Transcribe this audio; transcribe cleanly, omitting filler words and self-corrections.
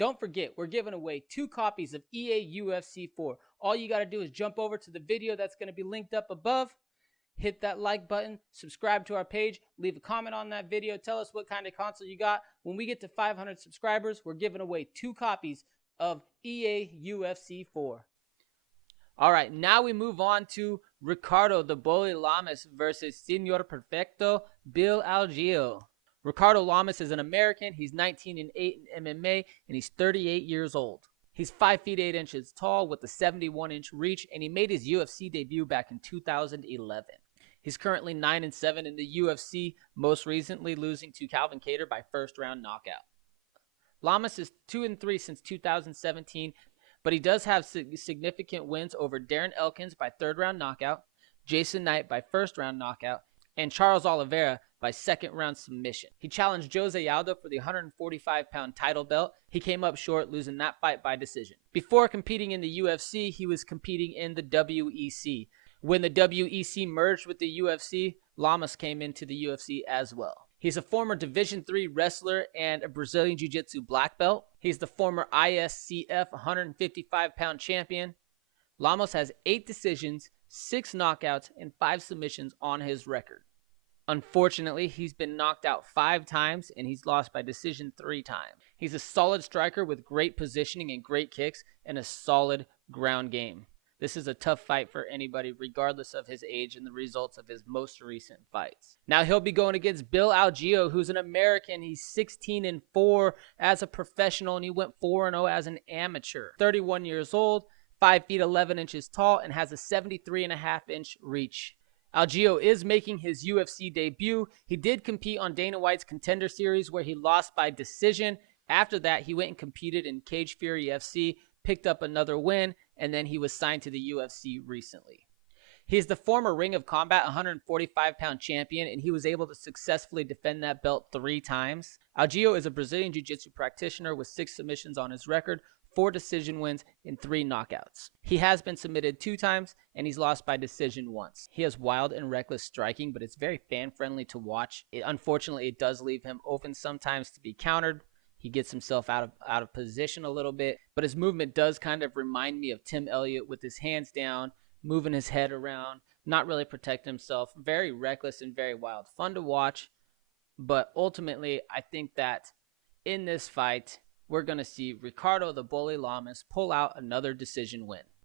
Don't forget, we're giving away 2 copies of EA UFC 4. All you got to do is jump over to the video that's going to be linked up above, hit that like button, subscribe to our page, leave a comment on that video, tell us what kind of console you got. When we get to 500 subscribers, we're giving away 2 copies of EA UFC 4. All right, now we move on to Ricardo "The Bully" Lamas versus Señor Perfecto Bill Algeo. Ricardo Lamas is an American. He's 19-8 in MMA, and he's 38 years old. He's 5 feet 8 inches tall with a 71-inch reach, and he made his UFC debut back in 2011. He's currently 9-7 in the UFC, most recently losing to Calvin Kattar by first-round knockout. Lamas is 2-3 since 2017, but he does have significant wins over Darren Elkins by third-round knockout, Jason Knight by first-round knockout, and Charles Oliveira by second-round submission. He challenged Jose Aldo for the 145-pound title belt. He came up short, losing that fight by decision. Before competing in the UFC, he was competing in the WEC. When the WEC merged with the UFC, Lamas came into the UFC as well. He's a former Division III wrestler and a Brazilian Jiu-Jitsu black belt. He's the former ISCF 155-pound champion. Lamas has 8 decisions, 6 knockouts, and 5 submissions on his record. Unfortunately, he's been knocked out 5 times, and he's lost by decision 3 times. He's a solid striker with great positioning and great kicks, and a solid ground game. This is a tough fight for anybody, regardless of his age and the results of his most recent fights. Now he'll be going against Bill Algeo, who's an American. He's 16-4 as a professional, and he went 4-0 as an amateur. 31 years old, 5 feet 11 inches tall, and has a 73.5-inch reach. Algeo is making his UFC debut. He did compete on Dana White's Contender Series, where he lost by decision. After that, he went and competed in Cage Fury FC, picked up another win, and then he was signed to the UFC recently. He is the former Ring of Combat 145-pound champion, and he was able to successfully defend that belt 3 times. Algeo is a Brazilian Jiu-Jitsu practitioner with 6 submissions on his record, 4 decision wins, and 3 knockouts. He has been submitted 2 times, and he's lost by decision once. He has wild and reckless striking, but it's very fan-friendly to watch. Unfortunately, it does leave him open sometimes to be countered. He gets himself out of position a little bit, but his movement does kind of remind me of Tim Elliott with his hands down, moving his head around, not really protecting himself. Very reckless and very wild. Fun to watch, but ultimately, I think that in this fight, we're going to see Ricardo "The Bully" Lamas pull out another decision win.